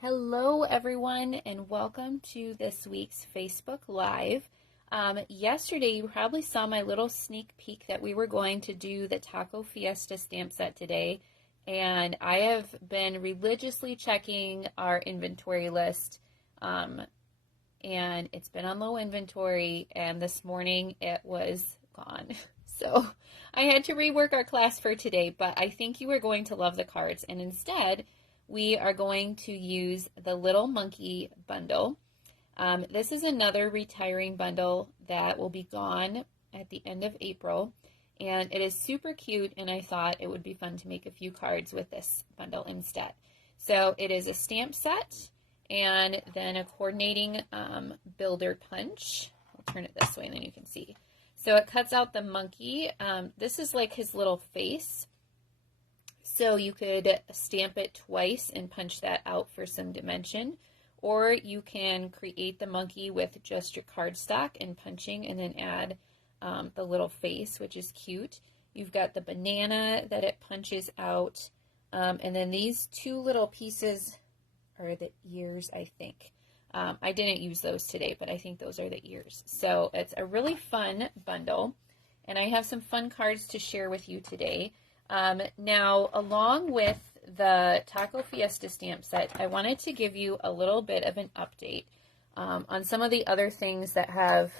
Hello everyone and welcome to this week's Facebook Live. Yesterday you probably saw my little sneak peek that we were going to do the Taco Fiesta stamp set today, and I have been religiously checking our inventory list, and it's been on low inventory, and this morning it was gone. So I had to rework our class for today, but I think you are going to love the cards, and instead we are going to use the Little Monkey bundle. This is another retiring bundle that will be gone at the end of April, and it is super cute, and I thought it would be fun to make a few cards with this bundle instead. So it is a stamp set and then a coordinating builder punch. I'll turn it this way and then you can see. So it cuts out the monkey. This is like his little face. So you could stamp it twice and punch that out for some dimension, or you can create the monkey with just your cardstock and punching and then add the little face, which is cute. You've got the banana that it punches out, and then these two little pieces are the ears, I think. I didn't use those today, but I think those are the ears. So it's a really fun bundle, and I have some fun cards to share with you today. Now, along with the Taco Fiesta stamp set, I wanted to give you a little bit of an update on some of the other things that have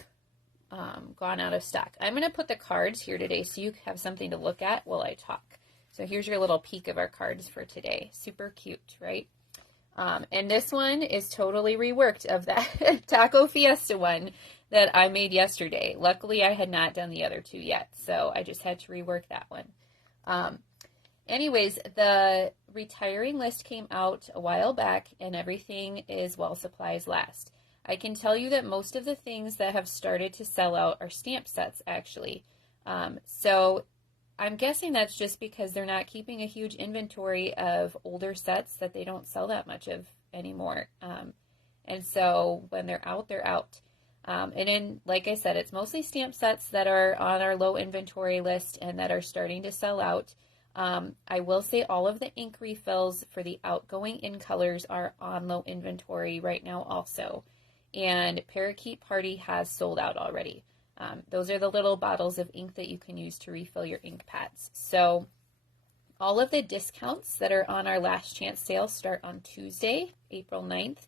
gone out of stock. I'm going to put the cards here today so you have something to look at while I talk. So here's your little peek of our cards for today. Super cute, right? And this one is totally reworked of that Taco Fiesta one that I made yesterday. Luckily, I had not done the other two yet, so I just had to rework that one. Anyways, the retiring list came out a while back, and everything is while supplies last. I can tell you that most of the things that have started to sell out are stamp sets, actually. So I'm guessing that's just because they're not keeping a huge inventory of older sets that they don't sell that much of anymore. And so when they're out, they're out. And then, like I said, it's mostly stamp sets that are on our low inventory list and that are starting to sell out. I will say all of the ink refills for the outgoing in colors are on low inventory right now also. And Parakeet Party has sold out already. Those are the little bottles of ink that you can use to refill your ink pads. So all of the discounts that are on our last chance sale start on Tuesday, April 9th.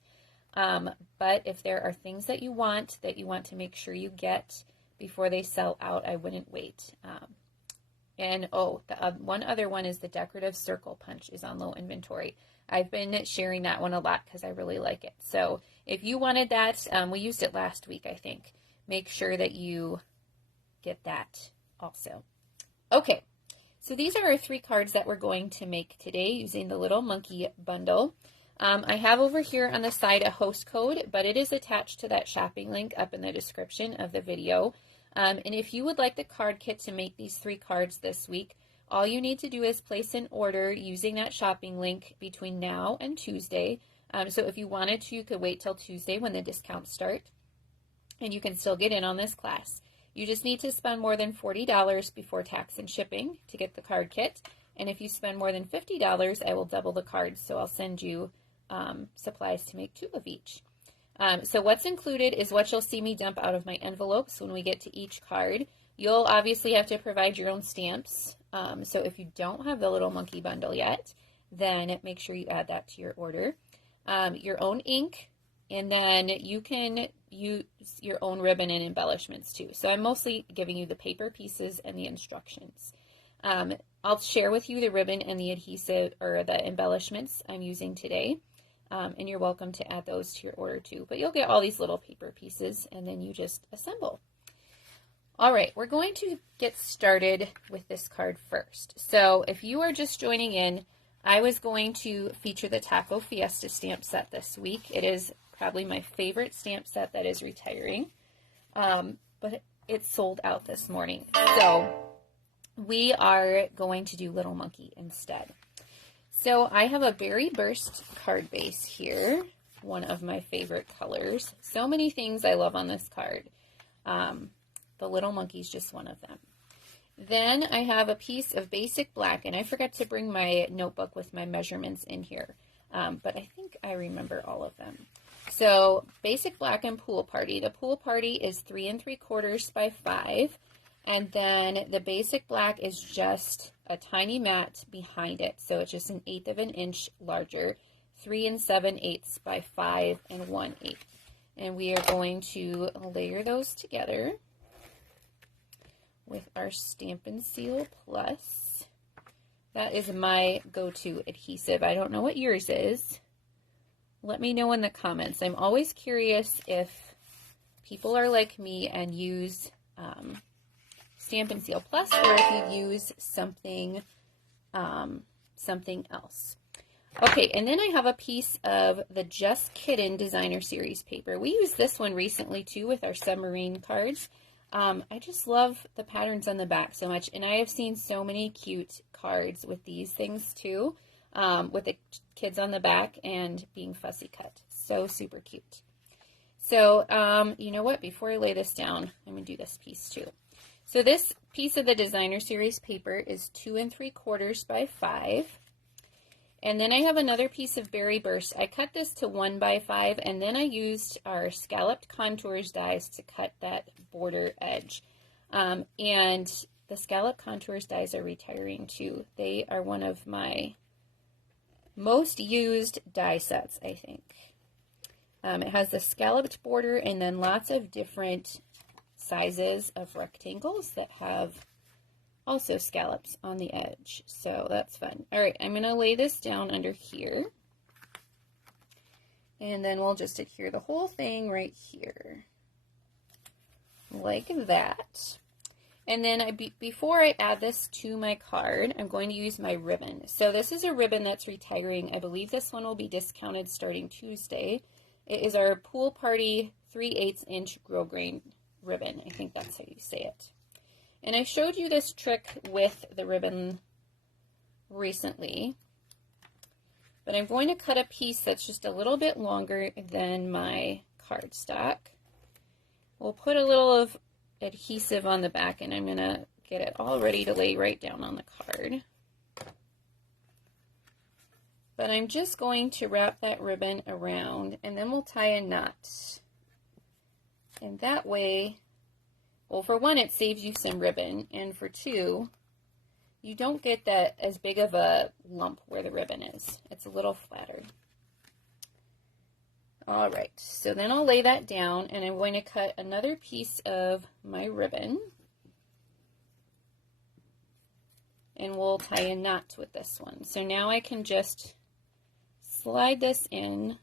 But if there are things that you want to make sure you get before they sell out, I wouldn't wait. The one other one is the decorative circle punch is on low inventory. I've been sharing that one a lot because I really like it. So if you wanted that, we used it last week, I think. Make sure that you get that also. Okay, so these are our three cards that we're going to make today using the Little Monkey bundle. I have over here on the side a host code, but it is attached to that shopping link up in the description of the video. And if you would like the card kit to make these three cards this week, all you need to do is place an order using that shopping link between now and Tuesday. So if you wanted to, you could wait till Tuesday when the discounts start, and you can still get in on this class. You just need to spend more than $40 before tax and shipping to get the card kit. And if you spend more than $50, I will double the cards. So I'll send you supplies to make 2 of each. So what's included is what you'll see me dump out of my envelopes when we get to each card. You'll obviously have to provide your own stamps. So if you don't have the Little Monkey bundle yet, then make sure you add that to your order. Your own ink, and then you can use your own ribbon and embellishments too. So I'm mostly giving you the paper pieces and the instructions. I'll share with you the ribbon and the adhesive or the embellishments I'm using today. And you're welcome to add those to your order too. But you'll get all these little paper pieces and then you just assemble. All right, we're going to get started with this card first. So if you are just joining in, I was going to feature the Taco Fiesta stamp set this week. It is probably my favorite stamp set that is retiring, but it sold out this morning. So we are going to do Little Monkey instead. So I have a Berry Burst card base here, one of my favorite colors. So many things I love on this card. The Little Monkey is just one of them. Then I have a piece of basic black, and I forgot to bring my notebook with my measurements in here. But I think I remember all of them. So Basic Black and Pool Party. The Pool Party is 3 3/4 by 5. And then the Basic Black is just a tiny mat behind it. So it's just 1/8 of an inch larger. 3 7/8 by 5 1/8. And we are going to layer those together with our Stampin' Seal Plus. That is my go-to adhesive. I don't know what yours is. Let me know in the comments. I'm always curious if people are like me and use Stampin' Seal Plus, or if you use something else. Okay, and then I have a piece of the Just Kiddin' Designer Series paper. We used this one recently too with our submarine cards. I just love the patterns on the back so much, and I have seen so many cute cards with these things too, with the kids on the back and being fussy cut. So super cute. So you know what, before I lay this down, I'm going to do this piece too. So this piece of the Designer Series paper is 2 3/4 by 5. And then I have another piece of Berry Burst. I cut this to 1 by 5, and then I used our Scalloped Contours dies to cut that border edge. And the Scalloped Contours dies are retiring too. They are one of my most used die sets, I think. It has the scalloped border and then lots of different sizes of rectangles that have also scallops on the edge, so that's fun. All right, I'm going to lay this down under here, and then we'll just adhere the whole thing right here, like that. And then before I add this to my card, I'm going to use my ribbon. So this is a ribbon that's retiring. I believe this one will be discounted starting Tuesday. It is our Pool Party 3/8 inch Grosgrain ribbon. I think that's how you say it. And I showed you this trick with the ribbon recently, but I'm going to cut a piece that's just a little bit longer than my cardstock. We'll put a little of adhesive on the back, and I'm going to get it all ready to lay right down on the card. But I'm just going to wrap that ribbon around, and then we'll tie a knot. And that way, well, for one, it saves you some ribbon, and for two, you don't get that as big of a lump where the ribbon is. It's a little flatter. All right, so then I'll lay that down, and I'm going to cut another piece of my ribbon, and we'll tie a knot with this one. So now I can just slide this in,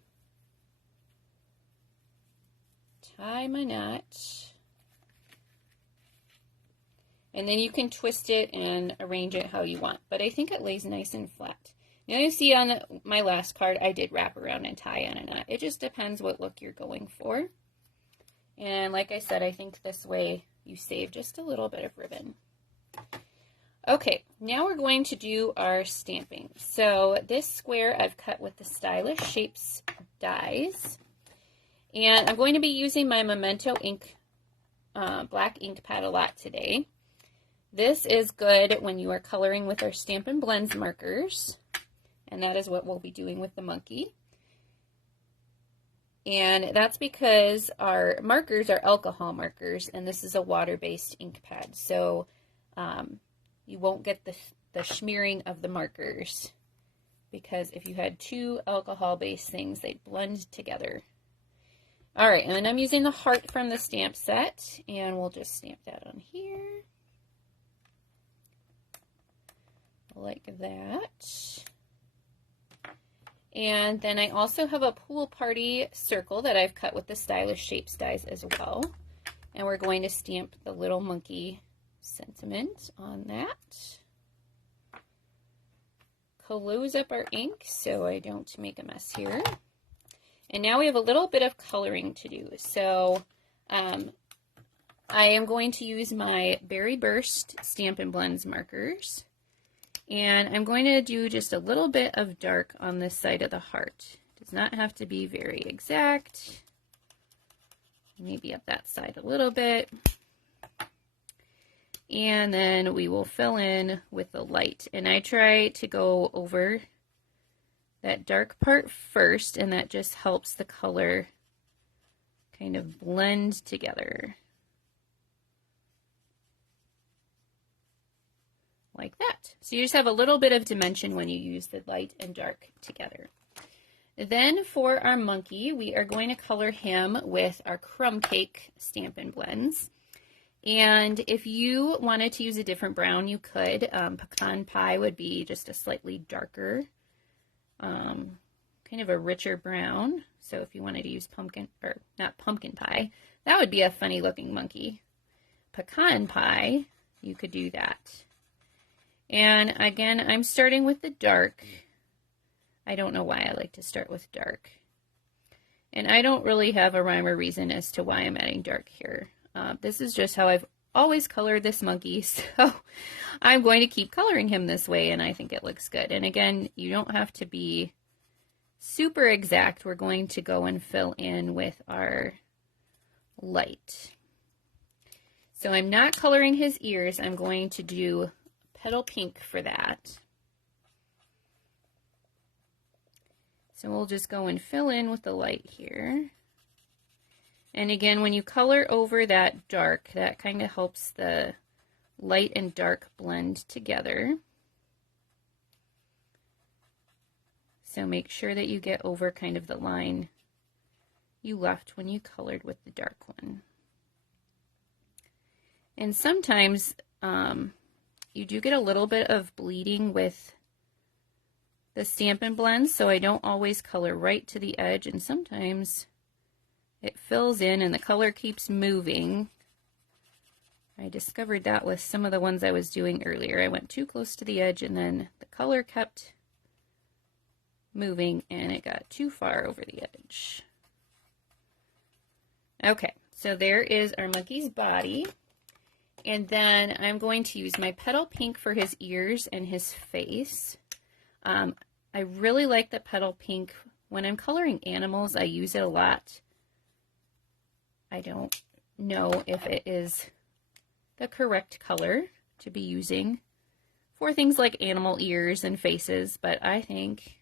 tie my knot, and then you can twist it and arrange it how you want. But I think it lays nice and flat. Now you see on my last card, I did wrap around and tie on a knot. It just depends what look you're going for. And like I said, I think this way you save just a little bit of ribbon. Okay, now we're going to do our stamping. So this square I've cut with the Stylish Shapes dies. And I'm going to be using my Memento Black ink pad a lot today. This is good when you are coloring with our Stampin' Blends markers, and that is what we'll be doing with the monkey. And that's because our markers are alcohol markers, and this is a water-based ink pad, so you won't get the smearing of the markers, because if you had two alcohol-based things, they'd blend together. All right, and then I'm using the heart from the stamp set, and we'll just stamp that on here. Like that. And then I also have a Pool Party circle that I've cut with the Stylish Shapes dies as well. And we're going to stamp the little monkey sentiment on that. Close up our ink so I don't make a mess here. And now we have a little bit of coloring to do. So I am going to use my Berry Burst Stampin' Blends markers. And I'm going to do just a little bit of dark on this side of the heart. It does not have to be very exact. Maybe up that side a little bit. And then we will fill in with the light. And I try to go over that dark part first, and that just helps the color kind of blend together. Like that. So you just have a little bit of dimension when you use the light and dark together. Then for our monkey, we are going to color him with our Crumb Cake Stampin' blends. And if you wanted to use a different brown, you could. Pecan Pie would be just a slightly darker, kind of a richer brown. So if you wanted to use pumpkin, or not pumpkin pie, that would be a funny looking monkey. Pecan Pie, you could do that. And again, I'm starting with the dark. I don't know why I like to start with dark. And I don't really have a rhyme or reason as to why I'm adding dark here. This is just how I've always colored this monkey, so I'm going to keep coloring him this way, and I think it looks good. And again, you don't have to be super exact. We're going to go and fill in with our light. So I'm not coloring his ears. I'm going to do Petal Pink for that. So we'll just go and fill in with the light here. And again, when you color over that dark, that kind of helps the light and dark blend together. So make sure that you get over kind of the line you left when you colored with the dark one. And sometimes you do get a little bit of bleeding with the Stampin' blends, so I don't always color right to the edge, and sometimes it fills in and the color keeps moving. I discovered that with some of the ones I was doing earlier. I went too close to the edge and then the color kept moving and it got too far over the edge. Okay, so there is our monkey's body. And then I'm going to use my Petal Pink for his ears and his face. I really like the Petal Pink. When I'm coloring animals, I use it a lot. I don't know if it is the correct color to be using for things like animal ears and faces, but I think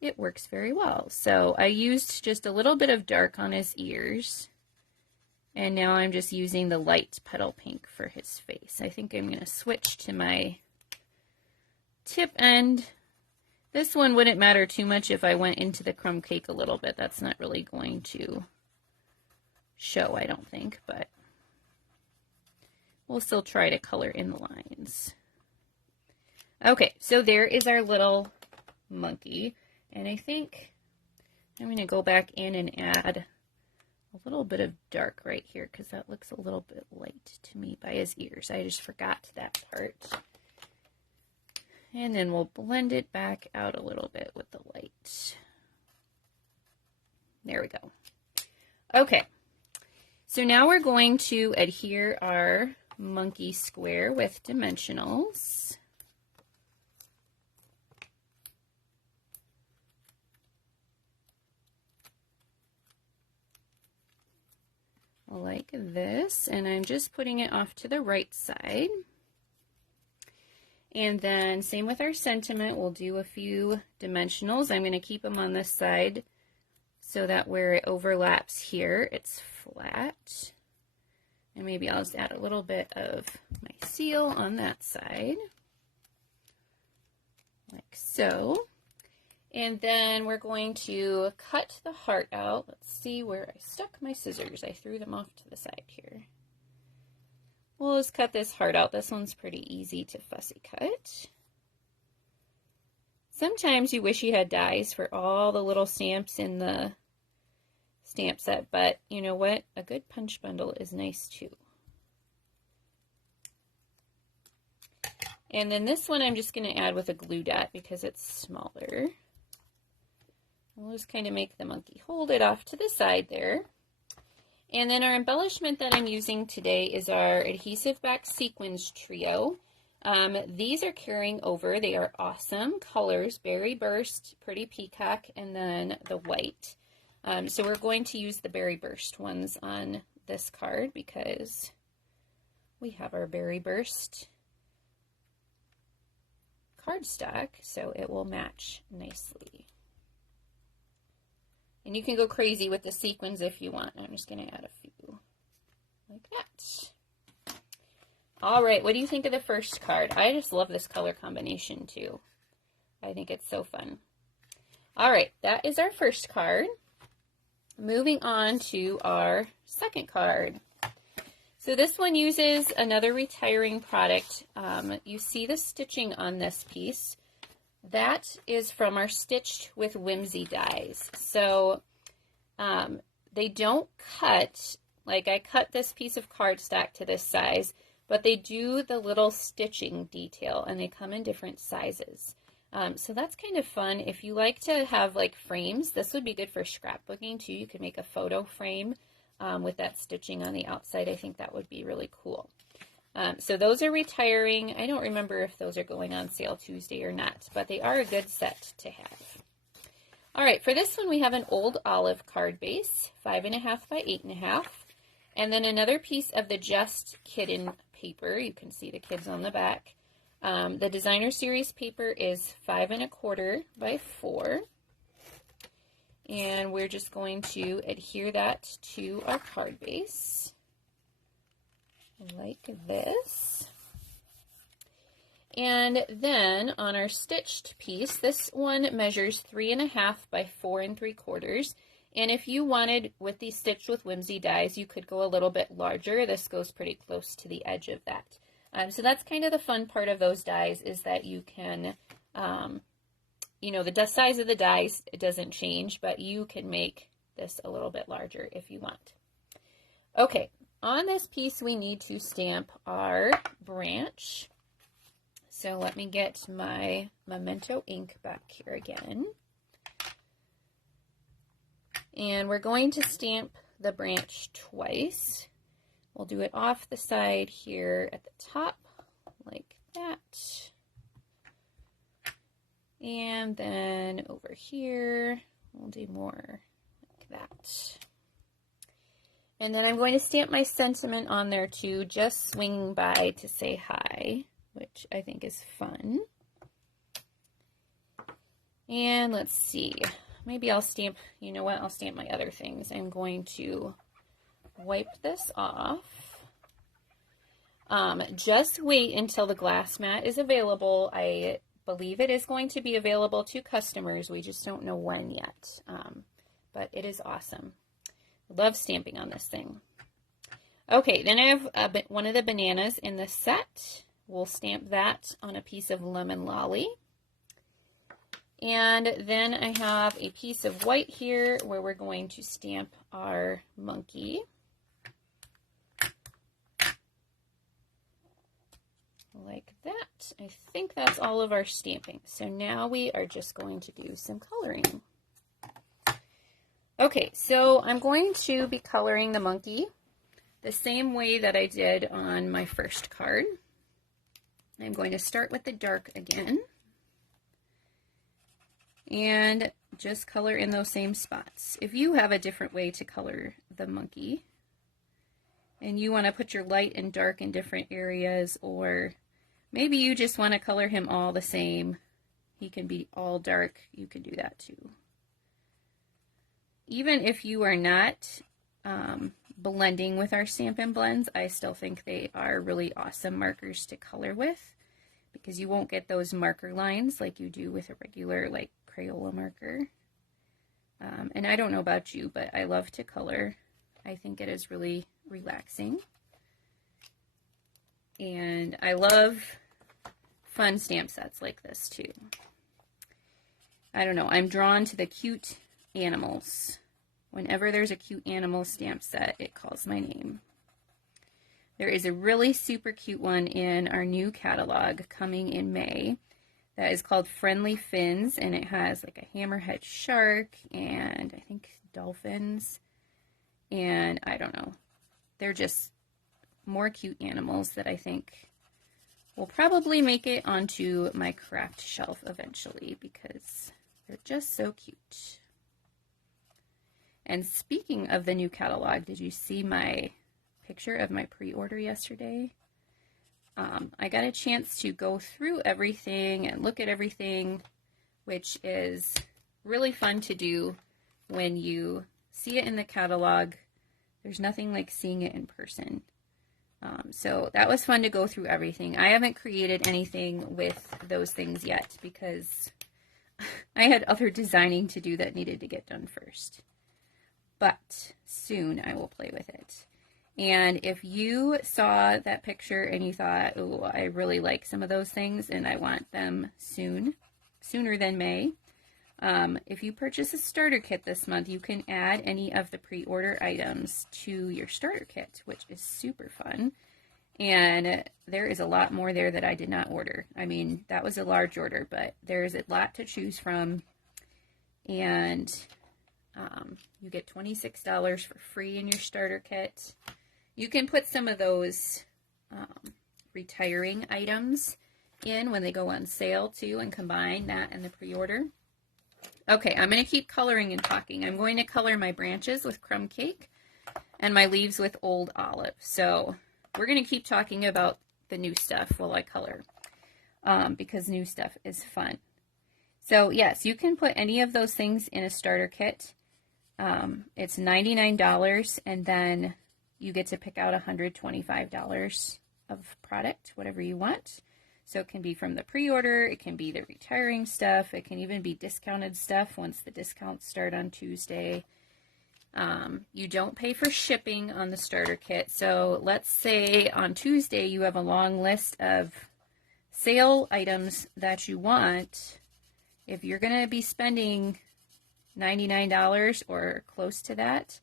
it works very well. So I used just a little bit of dark on his ears, and now I'm just using the light Petal Pink for his face. I think I'm going to switch to my tip end. This one wouldn't matter too much if I went into the crumb cake a little bit. That's not really going to show, I don't think, but we'll still try to color in the lines. Okay, so there is our little monkey, and I think I'm going to go back in and add a little bit of dark right here because that looks a little bit light to me by his ears. I just forgot that part. And then we'll blend it back out a little bit with the light. There we go. Okay. So now we're going to adhere our monkey square with dimensionals. Like this, and I'm just putting it off to the right side. And then same with our sentiment, we'll do a few dimensionals. I'm going to keep them on this side so that where it overlaps here, it's flat. And maybe I'll just add a little bit of my seal on that side, like so. And then we're going to cut the heart out. Let's see where I stuck my scissors. I threw them off to the side here. We'll just cut this heart out. This one's pretty easy to fussy cut. Sometimes you wish you had dies for all the little stamps in the stamp set, but you know what? A good punch bundle is nice too. And then this one I'm just going to add with a glue dot because it's smaller. We'll just kind of make the monkey hold it off to the side there. And then our embellishment that I'm using today is our Adhesive-Backed Sequins Trio. These are carrying over. They are awesome colors, Berry Burst, Pretty Peacock, and then the white. So we're going to use the Berry Burst ones on this card because we have our Berry Burst cardstock so it will match nicely. And you can go crazy with the sequins if you want. I'm just going to add a few like that. All right, what do you think of the first card? I just love this color combination too. I think it's so fun. All right, that is our first card. Moving on to our second card. So this one uses another retiring product. You see the stitching on this piece. That is from our Stitched with Whimsy dies. So they don't cut, like I cut this piece of cardstock to this size, but they do the little stitching detail and they come in different sizes. So that's kind of fun. If you like to have like frames, this would be good for scrapbooking too. You could make a photo frame with that stitching on the outside. I think that would be really cool. So those are retiring. I don't remember if those are going on sale Tuesday or not, but they are a good set to have. All right, for this one we have an old olive card base, 5.5 by 8.5, and then another piece of the Just Kitten paper. You can see the kids on the back. The designer series paper is 5.25 by 4. And we're just going to adhere that to our card base like this. And then on our stitched piece, this one measures 3.5 by 4.75. And if you wanted, with these Stitched with Whimsy dies, you could go a little bit larger. This goes pretty close to the edge of that. So that's kind of the fun part of those dies, is that you can, you know, the size of the dies, it doesn't change, but you can make this a little bit larger if you want. Okay, on this piece we need to stamp our branch. So let me get my Memento ink back here again. And we're going to stamp the branch twice. We'll do it off the side here at the top, like that. And then over here, we'll do more like that. And then I'm going to stamp my sentiment on there too, just swinging by to say hi, which I think is fun. And let's see, maybe I'll stamp, you know what, I'll stamp my other things. I'm going to wipe this off. Just wait until the glass mat is available. I believe it is going to be available to customers. We just don't know when yet, but it is awesome. Love stamping on this thing. Okay, then I have one of the bananas in the set. We'll stamp that on a piece of lemon lolly. And then I have a piece of white here where we're going to stamp our monkey. Like that. I think that's all of our stamping. So now we are just going to do some coloring. Okay, so I'm going to be coloring the monkey the same way that I did on my first card. I'm going to start with the dark again and just color in those same spots. If you have a different way to color the monkey and you want to put your light and dark in different areas, or maybe you just want to color him all the same, he can be all dark, you can do that too. Even if you are not blending with our Stampin' Blends, I still think they are really awesome markers to color with, because you won't get those marker lines like you do with a regular like Crayola marker. And I don't know about you, but I love to color. I think it is really relaxing. And I love fun stamp sets like this too. I don't know, I'm drawn to the cute animals. Whenever there's a cute animal stamp set, it calls my name. There is a really super cute one in our new catalog coming in May that is called Friendly Fins, and it has like a hammerhead shark and I think dolphins, and I don't know. They're just more cute animals that I think will probably make it onto my craft shelf eventually because they're just so cute. And speaking of the new catalog, did you see my picture of my pre-order yesterday? I got a chance to go through everything and look at everything, which is really fun to do when you see it in the catalog. There's nothing like seeing it in person. So that was fun to go through everything. I haven't created anything with those things yet because I had other designing to do that needed to get done first. But soon I will play with it. And if you saw that picture and you thought, oh, I really like some of those things and I want them soon, sooner than May, if you purchase a starter kit this month, you can add any of the pre-order items to your starter kit, which is super fun. And there is a lot more there that I did not order. I mean, that was a large order, but there's a lot to choose from. And you get $26 for free in your starter kit. You can put some of those retiring items in when they go on sale too and combine that and the pre-order. Okay, I'm going to keep coloring and talking. I'm going to color my branches with Crumb Cake and my leaves with Old Olive. So we're going to keep talking about the new stuff while I color because new stuff is fun. So yes, you can put any of those things in a starter kit. It's $99 and then you get to pick out $125 of product, whatever you want. So it can be from the pre-order, it can be the retiring stuff, it can even be discounted stuff once the discounts start on Tuesday. You don't pay for shipping on the starter kit. So let's say on Tuesday you have a long list of sale items that you want. If you're going to be spending $99 or close to that,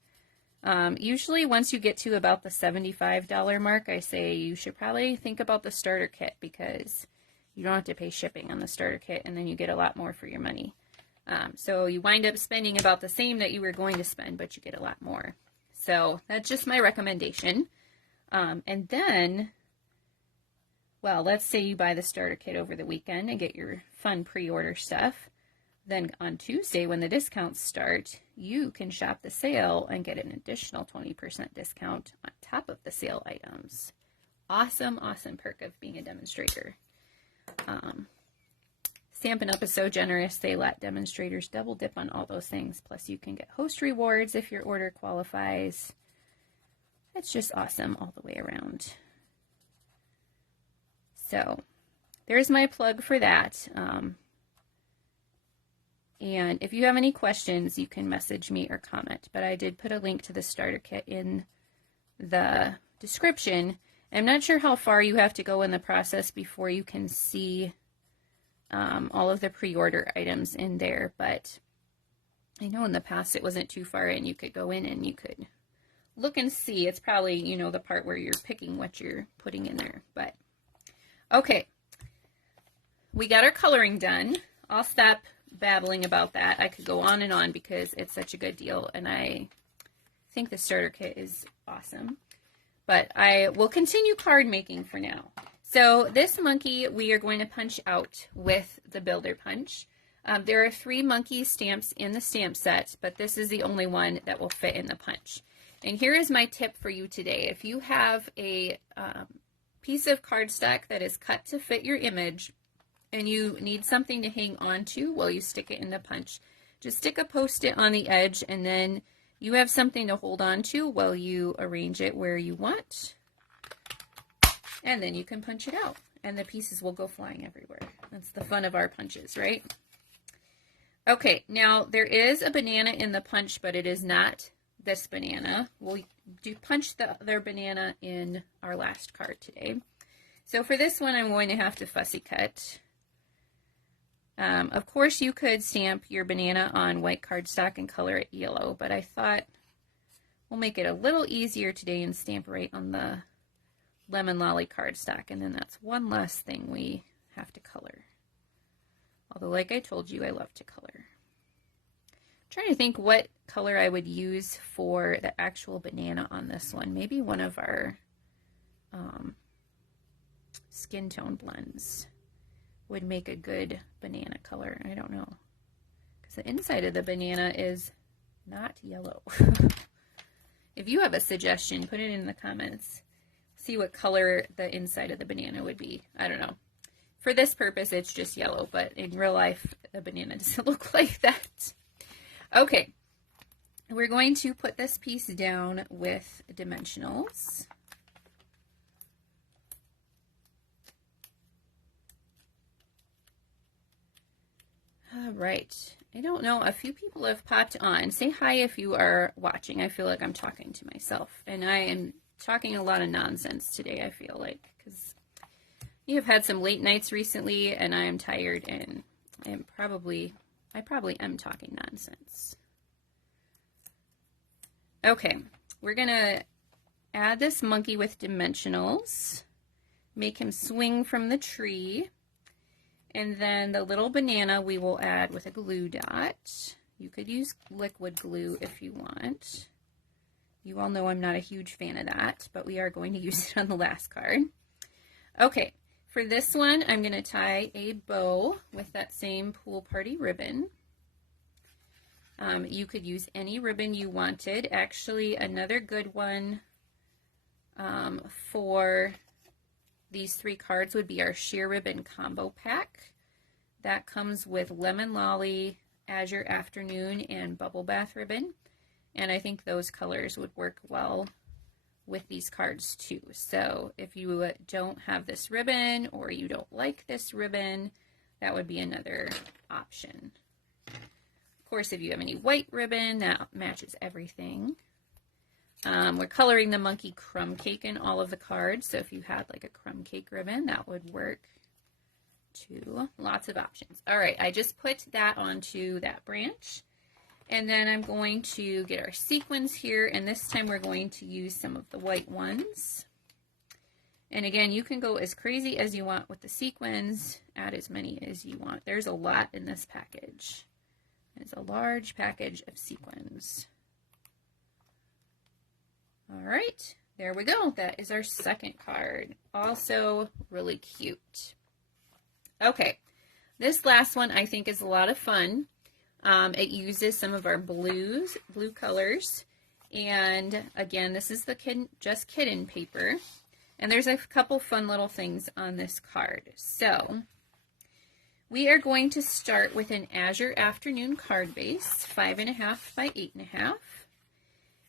usually once you get to about the $75 mark, I say you should probably think about the starter kit because you don't have to pay shipping on the starter kit and then you get a lot more for your money. So you wind up spending about the same that you were going to spend, but you get a lot more. So that's just my recommendation. And then, well, let's say you buy the starter kit over the weekend and get your fun pre-order stuff. Then on Tuesday, when the discounts start, you can shop the sale and get an additional 20% discount on top of the sale items. Awesome, awesome perk of being a demonstrator. Stampin' Up! Is so generous, they let demonstrators double dip on all those things. Plus, you can get host rewards if your order qualifies. It's just awesome all the way around. So, there's my plug for that. And if you have any questions, you can message me or comment. But I did put a link to the starter kit in the description. I'm not sure how far you have to go in the process before you can see all of the pre-order items in there. But I know in the past it wasn't too far in. You could go in and you could look and see. It's probably, you know, the part where you're picking what you're putting in there. But okay, we got our coloring done. I'll stop babbling about that. I could go on and on because it's such a good deal and I think the starter kit is awesome. But I will continue card making for now. So this monkey we are going to punch out with the Builder Punch. There are 3 monkey stamps in the stamp set, but this is the only one that will fit in the punch. And here is my tip for you today. If you have a piece of cardstock that is cut to fit your image, and you need something to hang on to while you stick it in the punch, just stick a Post-it on the edge and then you have something to hold on to while you arrange it where you want. And then you can punch it out and the pieces will go flying everywhere. That's the fun of our punches, right? Okay, now there is a banana in the punch, but it is not this banana. We'll punch the other banana in our last card today. So for this one, I'm going to have to fussy cut. Of course, you could stamp your banana on white cardstock and color it yellow, but I thought we'll make it a little easier today and stamp right on the lemon lolly cardstock, and then that's one less thing we have to color. Although, like I told you, I love to color. I'm trying to think what color I would use for the actual banana on this one. Maybe one of our skin tone blends would make a good banana color. I don't know, because the inside of the banana is not yellow. If you have a suggestion, put it in the comments. see what color the inside of the banana would be. I don't know. For this purpose, it's just yellow, but in real life, the banana doesn't look like that. Okay, we're going to put this piece down with dimensionals. All right, I don't know, a few people have popped on. Say hi if you are watching. I feel like I'm talking to myself, and I am talking a lot of nonsense today, I feel like, because you have had some late nights recently, and I am tired, and I probably am talking nonsense. Okay, we're gonna add this monkey with dimensionals, make him swing from the tree, and then the little banana we will add with a glue dot. You could use liquid glue if you want. You all know I'm not a huge fan of that, but we are going to use it on the last card. Okay. For this one, I'm going to tie a bow with that same pool party ribbon. You could use any ribbon you wanted. Actually, another good one for these 3 cards would be our sheer ribbon combo pack. That comes with Lemon Lolly, Azure Afternoon, and Bubble Bath ribbon. And I think those colors would work well with these cards too. So if you don't have this ribbon or you don't like this ribbon, that would be another option. Of course, if you have any white ribbon, that matches everything. We're coloring the monkey crumb cake in all of the cards, so if you had like a crumb cake ribbon, that would work too. Lots of options. All right, I just put that onto that branch. And then I'm going to get our sequins here, and this time we're going to use some of the white ones. And again, you can go as crazy as you want with the sequins, add as many as you want. There's a lot in this package. It's a large package of sequins. All right, there we go. That is our second card. Also really cute. Okay, this last one I think is a lot of fun. It uses some of our blue colors, and again, this is the Just Kitten paper, and there's a couple fun little things on this card. So we are going to start with an Azure Afternoon card base, 5.5 by 8.5,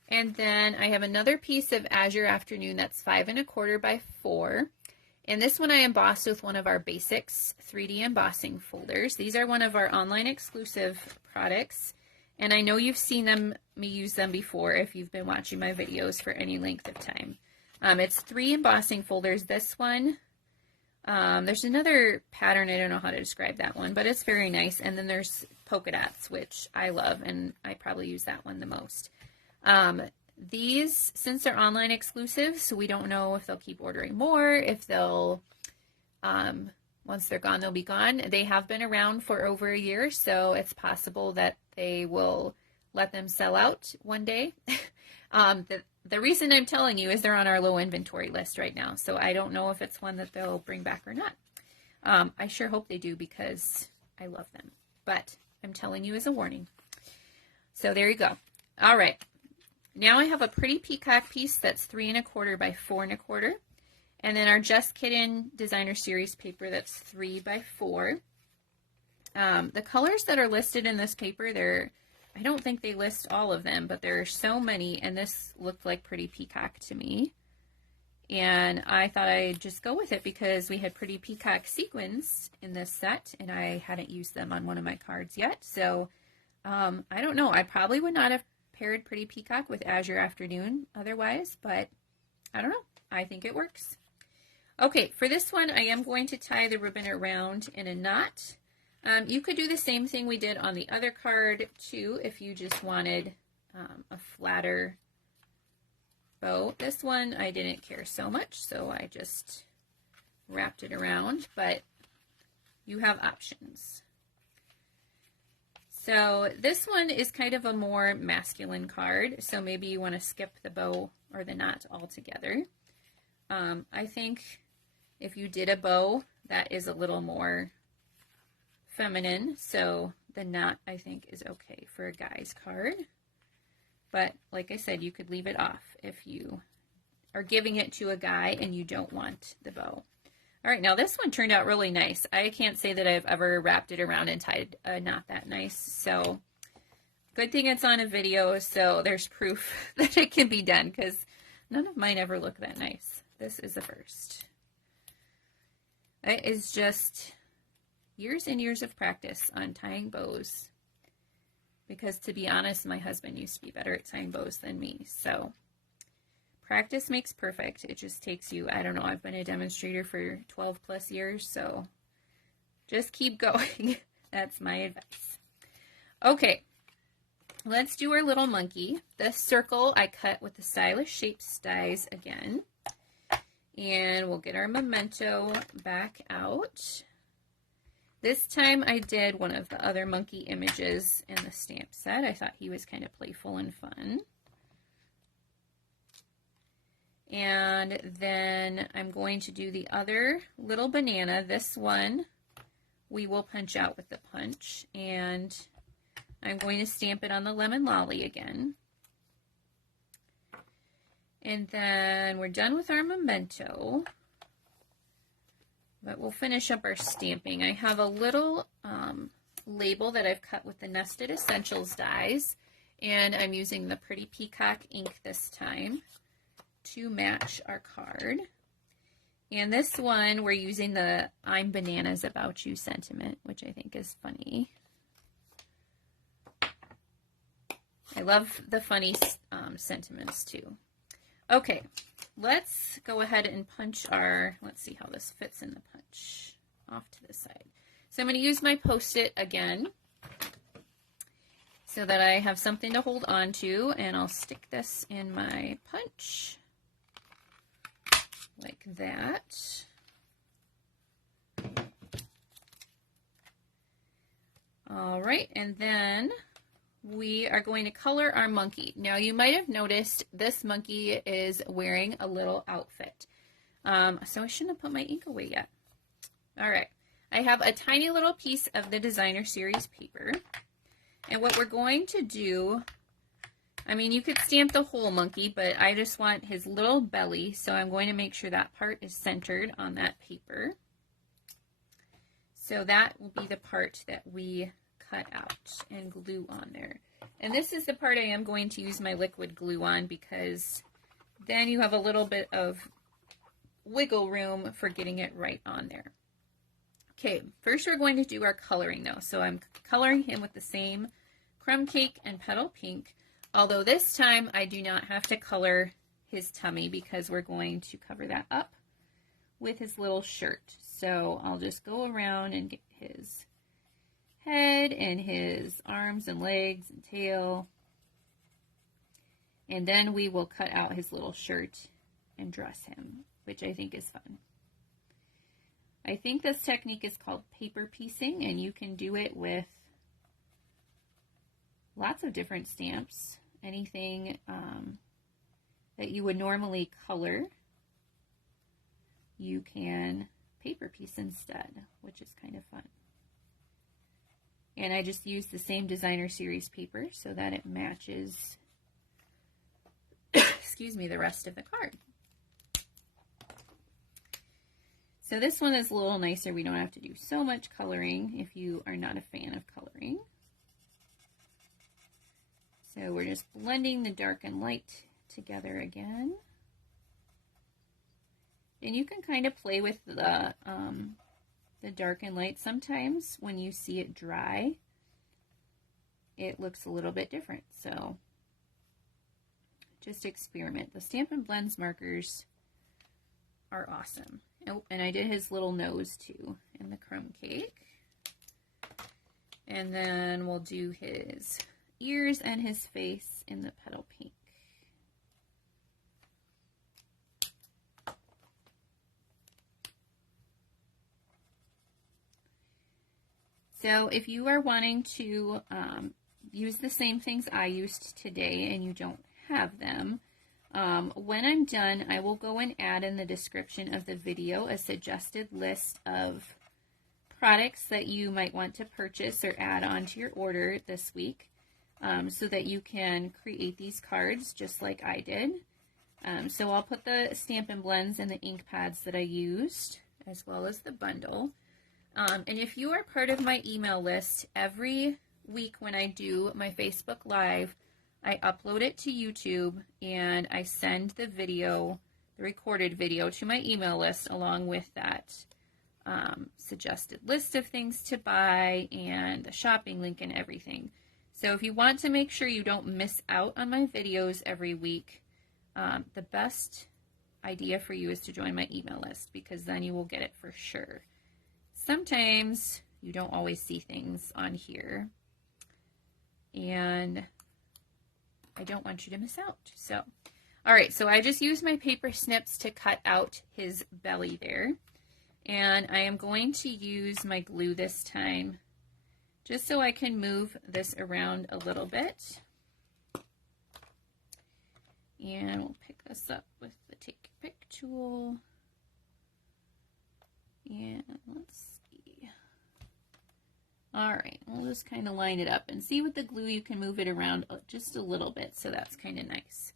and then I have another piece of Azure Afternoon that's 5 1/4 by 4. And this one I embossed with one of our basics 3D embossing folders. These are one of our online exclusive products, and I know you've seen me use them before if you've been watching my videos for any length of time. It's 3 embossing folders. This one, there's another pattern, I don't know how to describe that one, but it's very nice. And then there's polka dots, which I love, and I probably use that one the most. These, since they're online exclusives, so we don't know if they'll keep ordering more, if they'll, once they're gone, they'll be gone. They have been around for over a year, so it's possible that they will let them sell out one day. The reason I'm telling you is they're on our low inventory list right now, so I don't know if it's one that they'll bring back or not. I sure hope they do because I love them, but I'm telling you as a warning. So there you go. All right. Now I have a pretty peacock piece that's 3 1/4 by 4 1/4, and then our Just Kitten Designer Series paper that's 3 by 4. The colors that are listed in this paper, I don't think they list all of them, but there are so many, and this looked like pretty peacock to me. And I thought I'd just go with it because we had pretty peacock sequins in this set, and I hadn't used them on one of my cards yet. So I don't know. I probably would not have paired pretty peacock with Azure Afternoon otherwise, but I don't know. I think it works. Okay, for this one, I am going to tie the ribbon around in a knot. You could do the same thing we did on the other card too if you just wanted a flatter bow. This one I didn't care so much, so I just wrapped it around, but you have options. So this one is kind of a more masculine card, so maybe you want to skip the bow or the knot altogether. I think if you did a bow, that is a little more feminine, so the knot I think is okay for a guy's card. But like I said, you could leave it off if you are giving it to a guy and you don't want the bow. All right, now this one turned out really nice. I can't say that I've ever wrapped it around and tied a knot that nice. So good thing it's on a video, so there's proof that it can be done, because none of mine ever look that nice. This is the first. It is just years and years of practice on tying bows, because to be honest, my husband used to be better at tying bows than me. So practice makes perfect. It just takes you, I don't know, I've been a demonstrator for 12 plus years, so just keep going. That's my advice. Okay, let's do our little monkey. This circle I cut with the Stylish Shapes dies again. And we'll get our Memento back out. This time I did one of the other monkey images in the stamp set. I thought he was kind of playful and fun. And then I'm going to do the other little banana. This one we will punch out with the punch. And I'm going to stamp it on the lemon lolly again. And then we're done with our Memento, but we'll finish up our stamping. I have a little label that I've cut with the Nested Essentials dies, and I'm using the pretty Peacock ink this time to match our card. And this one, we're using the I'm Bananas About You sentiment, which I think is funny. I love the funny sentiments too. Okay, let's go ahead and punch our, let's see how this fits in the punch, off to the side. So I'm going to use my Post-it again so that I have something to hold on to, and I'll stick this in my punch like that. All right, and then we are going to color our monkey. Now you might have noticed this monkey is wearing a little outfit. So I shouldn't have put my ink away yet. All right, I have a tiny little piece of the Designer Series paper. And what we're going to do, I mean, you could stamp the whole monkey, but I just want his little belly. So I'm going to make sure that part is centered on that paper. So that will be the part that we cut out and glue on there. And this is the part I am going to use my liquid glue on, because then you have a little bit of wiggle room for getting it right on there. Okay, first we're going to do our coloring though. So I'm coloring him with the same Crumb Cake and Petal Pink, although this time I do not have to color his tummy because we're going to cover that up with his little shirt. So I'll just go around and get his head and his arms and legs and tail, and then we will cut out his little shirt and dress him, which I think is fun. I think this technique is called paper piecing, and you can do it with lots of different stamps. Anything that you would normally color, you can paper piece instead, which is kind of fun. And I just use the same Designer Series paper so that it matches, excuse me, the rest of the card. So this one is a little nicer. We don't have to do so much coloring if you are not a fan of coloring. So we're just blending the dark and light together again. And you can kind of play with the dark and light. Sometimes when you see it dry, it looks a little bit different. So just experiment. The Stampin' Blends markers are awesome. Oh, and I did his little nose too in the Crumb Cake. And then we'll do his ears and his face in the Petal Pink. So if you are wanting to use the same things I used today and you don't have them, when I'm done, I will go and add in the description of the video a suggested list of products that you might want to purchase or add on to your order this week, so that you can create these cards just like I did. So I'll put the Stampin' Blends and the ink pads that I used, as well as the bundle. And if you are part of my email list, every week when I do my Facebook Live, I upload it to YouTube and I send the video, the recorded video, to my email list along with that suggested list of things to buy and the shopping link and everything. So if you want to make sure you don't miss out on my videos every week, the best idea for you is to join my email list, because then you will get it for sure. Sometimes you don't always see things on here, and I don't want you to miss out. So, all right, so I just used my paper snips to cut out his belly there, and I am going to use my glue this time just so I can move this around a little bit. And we'll pick this up with the Take Your Pick tool. And let's see. All right, we'll just kind of line it up, and see with the glue you can move it around just a little bit, so that's kind of nice.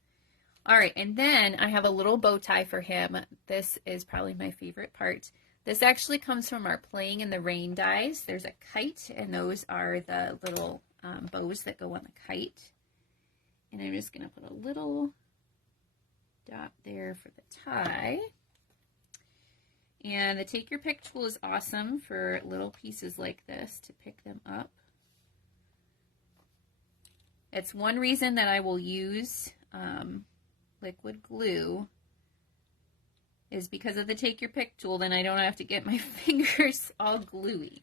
All right, and then I have a little bow tie for him. This is probably my favorite part. This actually comes from our Playing in the Rain dies. There's a kite, and those are the little bows that go on the kite. And I'm just going to put a little dot there for the tie. And the Take Your Pick tool is awesome for little pieces like this to pick them up. It's one reason that I will use liquid glue, is because of the Take Your Pick tool. Then I don't have to get my fingers all gluey.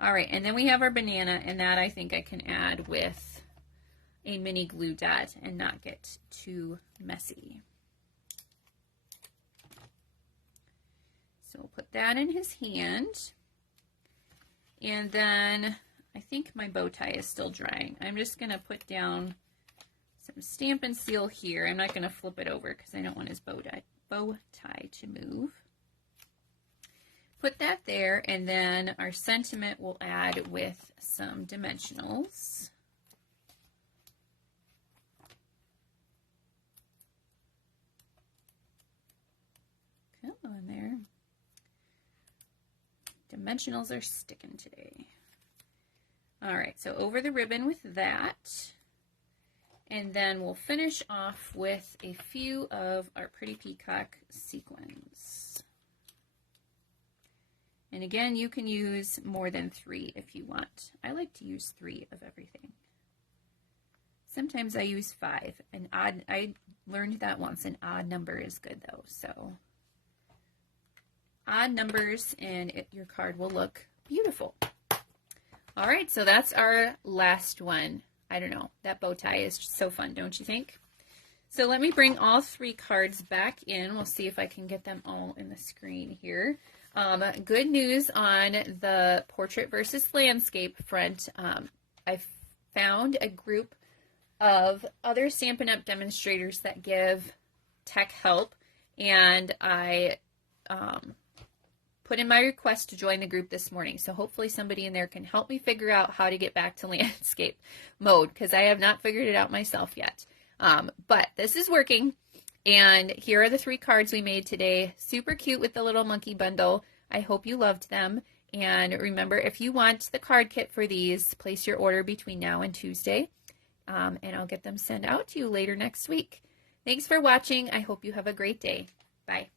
All right, and then we have our banana, and that I think I can add with a mini glue dot and not get too messy. So we'll put that in his hand. And then I think my bow tie is still drying. I'm just going to put down some Stampin' Seal here. I'm not going to flip it over because I don't want his bow tie to move. Put that there, and then our sentiment we'll add with some dimensionals. Come on there. Dimensionals are sticking today. All right, so over the ribbon with that. And then we'll finish off with a few of our Pretty Peacock sequins. And again, you can use more than 3 if you want. I like to use 3 of everything. Sometimes I use 5. I learned that once. An odd number is good though, so odd numbers and your card will look beautiful. All right, so that's our last one. I don't know, that bow tie is just so fun, don't you think? So let me bring all 3 cards back in. We'll see if I can get them all in the screen here. Good news on the portrait versus landscape front. I found a group of other Stampin' Up! Demonstrators that give tech help, and I put in my request to join the group this morning. So hopefully somebody in there can help me figure out how to get back to landscape mode, because I have not figured it out myself yet. But this is working. And here are the 3 cards we made today. Super cute with the little monkey bundle. I hope you loved them. And remember, if you want the card kit for these, place your order between now and Tuesday. And I'll get them sent out to you later next week. Thanks for watching. I hope you have a great day. Bye.